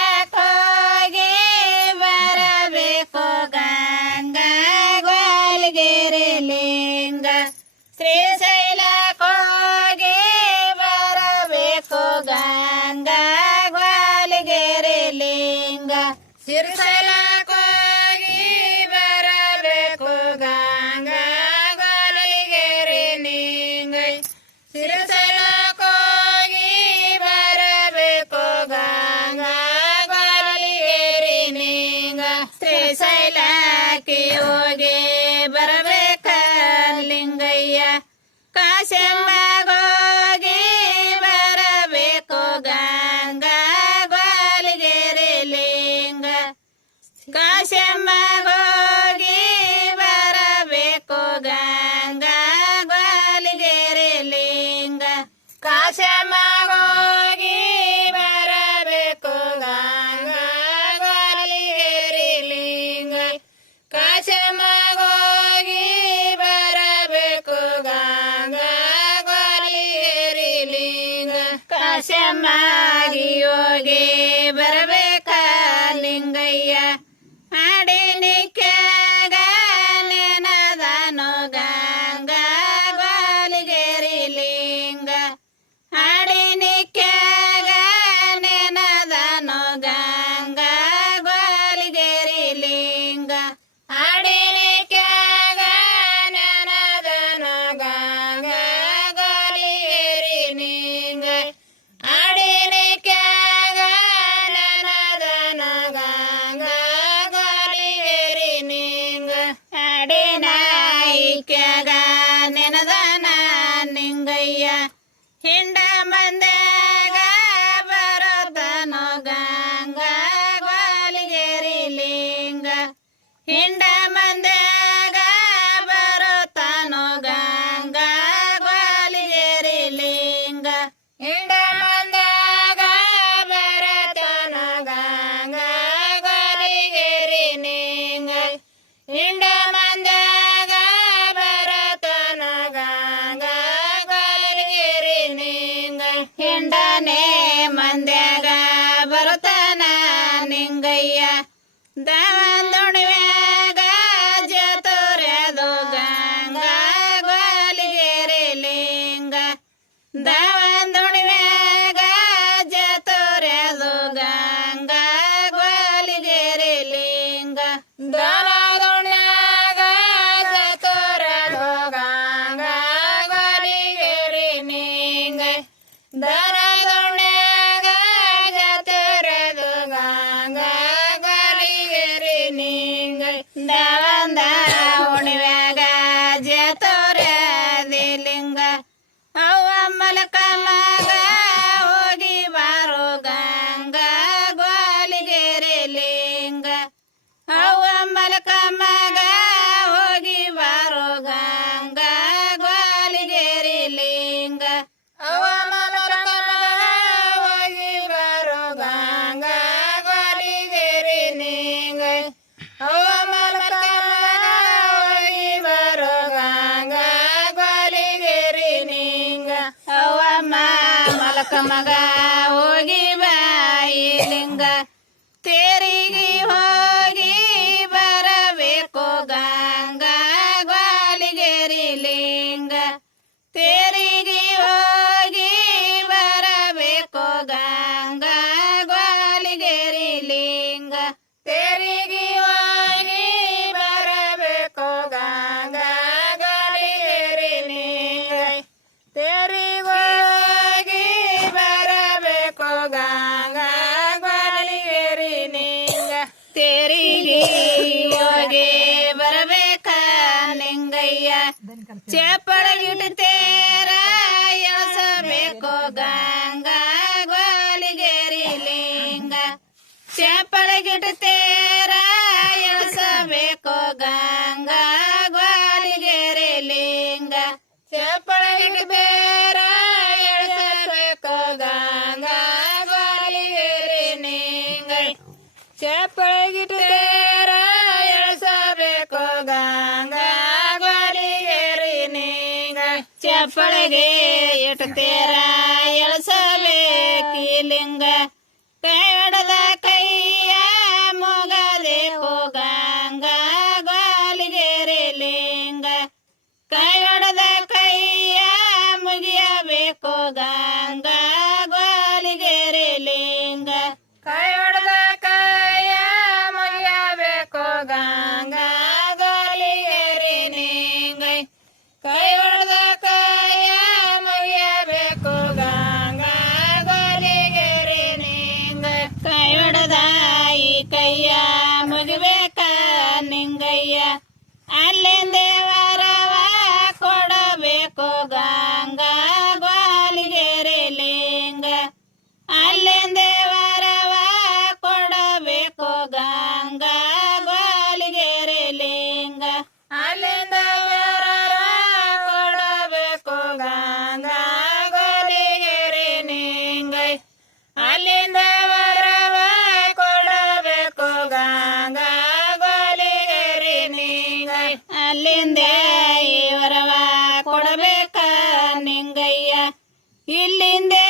ಶ್ರೀಶೈಲಕ್ಕೋಗಿ ಬರಬೇಕು ಗಂಗಾ ಗ್ವಾಲ್ಗಿರಿ ಲಿಂಗ ಶ್ರೀಶೈಲಕ್ಕೋಗಿ ಬರಬೇಕು ಗಂಗಾ ಗ್ವಾಲ್ಗಿರಿ ಲಿಂಗ ಶ್ರೀಶೈಲಕ್ಕೋಗಿ ಬರಬೇಕು ಗಂಗಾ ಗ್ವಾಲ್ಗಿರಿ ಲಿಂಗ ಶ್ರೀಶೈಲಕ್ಕೋಗಿ ಬರಬೇಕು ಗಂಗಾ ಗ್ವಾಲ್ಗಿರಿ ಲಿಂಗ ಶ್ರೀಶೈಲಕ್ಕೆ ಹೋಗಿ ಬರಬೇಕ ಲಿಂಗಯ್ಯ ಕಾಶಮ್ಮಗೋಗಿ ಬರಬೇಕು ಗಂಗಾ ಗ್ವಾಲ್ಗಿರಿ ಲಿಂಗ ಕಾಶಮ್ಮಗೋಗಿ ಬರಬೇಕು ಗಂಗಾ ಗ್ವಾಲ್ಗಿರಿ ಲಿಂಗ ಕಾಶಮ್ಮಗೋಗಿ ಬರಬೇಕು ಗಂಗಾ ಗ್ವಾಲ್ಗಿರಿ ಲಿಂಗ ಕಾಶಮ್ಮಗೋಗಿ ಬರಬೇಕು ಗಂಗಾ ಗ್ವಾಲ್ಗಿರಿ ಲಿಂಗ ಕಾಶಮ್ಮಾಗಿ ಹೋಗಿ ಬರಬೇಕ ಲಿಂಗಯ್ಯ ಆಡಿನಿಕ್ಯಾಗ ನೆನದನು ಗಂಗಾ ಗ್ವಾಲ್ಗಿರಿ ಲಿಂಗ ಆಡಿನಿಕ್ಯಾಗ ನೆನದನು ಗಂಗಾ ಗ್ವಾಲ್ಗಿರಿ ಲಿಂಗ ಆಡಿನಿಕ್ಯಾಗ ನೆನದನು ಗಂಗಾ ಗ್ವಾಲ್ಗಿರಿ ಲಿಂಗ ಆಡಿನಿಕ್ಯಾಗ ನೆನದನು ಗಂಗಾ ಗ್ವಾಲ್ಗಿರಿ ಲಿಂಗ ಆಡಿನಾಯಿಕ್ಯಾಗ ನೆನದನ ನಿಂಗಯ್ಯ ಹಿಂಡ ಮಂದ್ಯಾಗ ಬರೋದನು ಗಂಗಾ ಗ್ವಾಲ್ಗಿರಿ ಲಿಂಗ ಹಿಂಡ ಮಂದ್ಯಾಗ ಬರೋತನು ಗಂಗಾ ಗ್ವಾಲ್ಗಿರಿ ಲಿಂಗ ಹಿಂಡ ಮಂದ್ಯಾಗ ಬರತನು ಗಂಗಾ ಗ್ವಾಲ್ಗಿರಿ ಲಿಂಗ ಹಿಂಡ ಮಂದ್ಯಾಗ ಬರತನು ಗಂಗಾ ಗ್ವಾಲ್ಗಿರಿ ಲಿಂಗ ಹಿಂಡನೆ ಮಂದ್ಯಾಗ ಬರತನ ನಿಂಗಯ್ಯ ದಾವಂದುಣಿವ್ಯಾಗ ಜತುರ್ಯದು ಗಂಗಾ ಗ್ವಾಲ್ಗಿರಿ ಲಿಂಗ ದಾವಂದುಣಿವ್ಯಾಗ ಜತುರ್ಯದು ಗಂಗಾ ಗ್ವಾಲ್ಗಿರಿ ಲಿಂಗ ದಾನದುಣ್ಯಾಗ ಜತುರ್ಯದು ಗಂಗಾ ಗ್ವಾಲ್ಗಿರಿ ಲಿಂಗ ದಾನದುಣ್ಯಾಗ ಜತುರ್ಯದು ಗಂಗಾ ಗ್ವಾಲ್ಗಿರಿ ಲಿಂಗ ದಾವಂದ ಉಣಿವ್ಯಾಗ ಜತುರ್ಯದಿ ಲಿಂಗ ಅವ್ವ ಮಲಕ ಮಗ ಹೋಗಿ ಬಾರೋ ಗಂಗಾ ಗ್ವಾಲ್ಗಿರಿ ಲಿಂಗ ಅವ್ವ ಮಲಕ ಮಗ ಹೋಗಿ ಬಾರೋ ಗಂಗಾ ಗ್ವಾಲ್ಗಿರಿ ಲಿಂಗ ಅವ್ವ ಮಲಕ ಮಗ ಹೋಗಿ ಬಾರೋ ಗಂಗಾ ಗ್ವಾಲ್ಗಿರಿ ಲಿಂಗ ಅವ್ವ ಮಲಕ ಮಗ ಹೋಗಿ ಬಾರೋ ಗಂಗಾ ಗ್ವಾಲ್ಗಿರಿ ಲಿಂಗ ಅವ್ವ ಮಲಕ ಮಗ ಹೋಗಿ ಬಾಯಿ ಲಿಂಗ ತೇರಿಗೆ ಹೋಗಿ ಬರಬೇಕು ಗಂಗಾ ಗ್ವಾಲ್ಗಿರಿ ಲಿಂಗ ತೇರಿಗೆ ಹೋಗಿ ಬರಬೇಕು ಗಂಗಾ ಗ್ವಾಲ್ಗಿರಿ ಲಿಂಗ ತೇರಿಗೆ ಹೋಗಿ ಬರಬೇಕು ಗಂಗಾ ಗ್ವಾಲ್ಗಿರಿ ಲಿಂಗ ತೇರಿಗೆ ಹೋಗಿ ಬರಬೇಕು ಗಂಗಾ ಗ್ವಾಲ್ಗಿರಿ ಲಿಂಗ ತೇರಿಗೆ ಹೋಗಿ ಬರಬೇಕ ಲಿಂಗಯ್ಯ ಚಪ್ಪಳಗಿಟ್ಟು ತೇರ ಎಳಸಬೇಕು ಗಂಗಾ ಗ್ವಾಲ್ಗಿರಿ ಲಿಂಗ ಚಪ್ಪಳಗಿಟ್ಟು ತೇರ ಎಳಸಬೇಕು ಗಂಗಾ ಗ್ವಾಲ್ಗಿರಿ ಲಿಂಗ ಚಪ್ಪಳಗಿಟ್ಟು ಬೇರ ಎಳಸಬೇಕು ಗಂಗಾ ಗ್ವಾಲ್ಗಿರಿ ಲಿಂಗ ಚಪ್ಪಳಗಿಟ್ಟು ತೇರ ಎಳಸಬೇಕು ಗಂಗಾ ಗ್ವಾಲ್ಗಿರಿ ಲಿಂಗ ಚಪ್ಪಳಿಗೆ ಇಟ್ಟು ತೇರ ಎಳಸಬೇಕಿ ಲಿಂಗ ಕೈ ಇಲ್ಲಿಂದೆ